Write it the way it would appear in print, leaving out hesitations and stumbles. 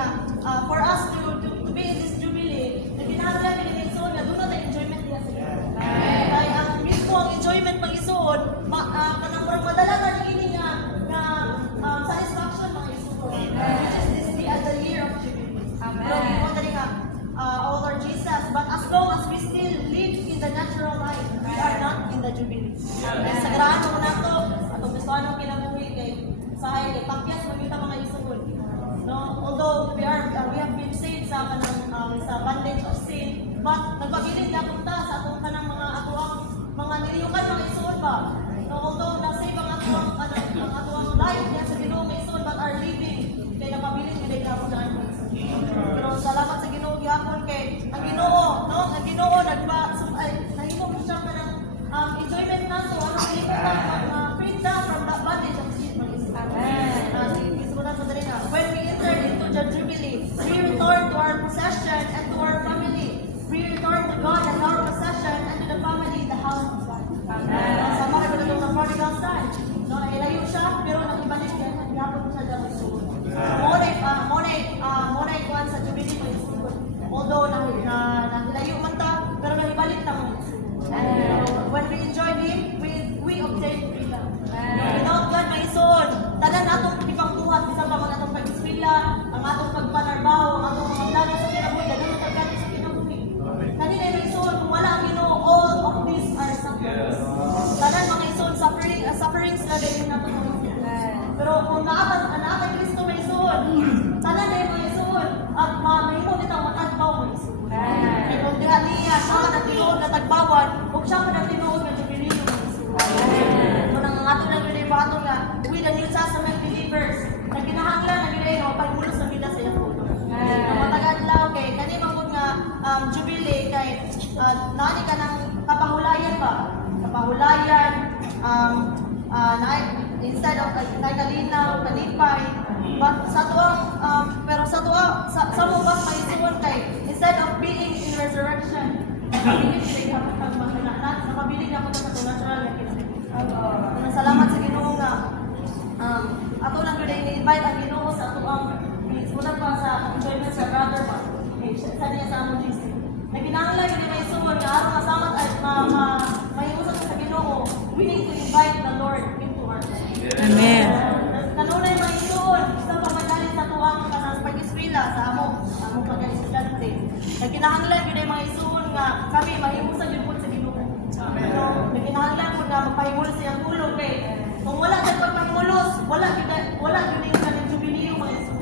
nga for us to be in this jubilee, nagkinahanglan ni Nelson nga doon na enjoyment niya sa iyo. Kaya ang mismo ang enjoyment pag isuod, kanang murag madala ka ni nga satisfaction mga isuod. Which is this be as the year of jubilee. Pero mo dali nga oh Lord Jesus, but as long as we still live in the natural life, we are not in the jubilee. Sa grano mo na to, atong gusto anong kinabuhi kay sahay kay pakyas magita mga isuod. No, although we have been saved sa kanang sa bondage of sin, but nagpabilin na punta sa atong kanang mga atuang mga niliyukan mga isuod ba. No, although na-save ang atuang life niya sa Ginoo nga isuod, but are living kay napabilin nga dahil ako daan. Pero salamat sa Ginoo gyapon kay ang Ginoo, no, ang Ginoo nahimo mo siya kanang enjoyment nato ano lipat freedom from the bondage of sin mga isuod. When we enter into the jubilee, we return to our possession and to our family. We return to God as our possession and to the family, the house of God. Sama rin ko na prodigal son. No, nailayo siya, pero nakibalik niya, nagyapon siya dyan sa suod. Monay kuhan sa jubilee mo yung suod. Although nahilayo man ta, pero nakibalik ta mo yung suod. When we enjoy Him, we obtain freedom. Without God, may suod. Tanan atong ipangtuhat, isa pa man atong pag-eskwela, ang atong pagpanarbaho, ang atong mga plano sa kinabuhi, ganun ang pagkano sa kinabuhi. Kanina may suod, kung wala ang Ginoo, all of these are sufferings. Tanan mga isuod, sufferings na ganyan nato mga isuod. Pero kung naatay Kristo may suod, tanan na yung mga isuod, at mahimo ditang matagbaw mga isuod. Kaya kung diha niya, siya ka na tinuod na tagbawan, kung siya ka na tinuod na jubileo mga isuod. Kung ang ato na ginibato nga, with the New Testament believers, nagkinahanglan, naginayin, o pagmulos na vida sa iyong puto. Matagadlaw kay kanimang nga jubilee kay nani ka ng kapahulayan ba? Kapahulayan, instead of kalinaw, kalipay, but sa tuwang, pero sa tuwang, sa mo ba maisuon kay, instead of being in resurrection, napabilig ako sa natural na kinasinig. Salamat sa Ginoo nga, ato lang yun i-invite ang Ginoo sa ato ang unang pa sa enjoyment sa brother ba? Sa niya sa among GC. Nagkinahanglan yun may suwon nga araw masamat at mahiusap sa Ginoo. We need to invite the Lord into our life. Amen. Kanunay may suwon, sa pamagalit sa tuwang kanang pag-eskwela sa among pag-estudyante. Nagkinahanglan yun may suwon nga kami mahiusap yun po sa Ginoo. Nagkinahanglan po nga magpahimulos siyang tulong kay kung wala sa pagpahimulos, wala yun yung kanang jubileo mga isuwon.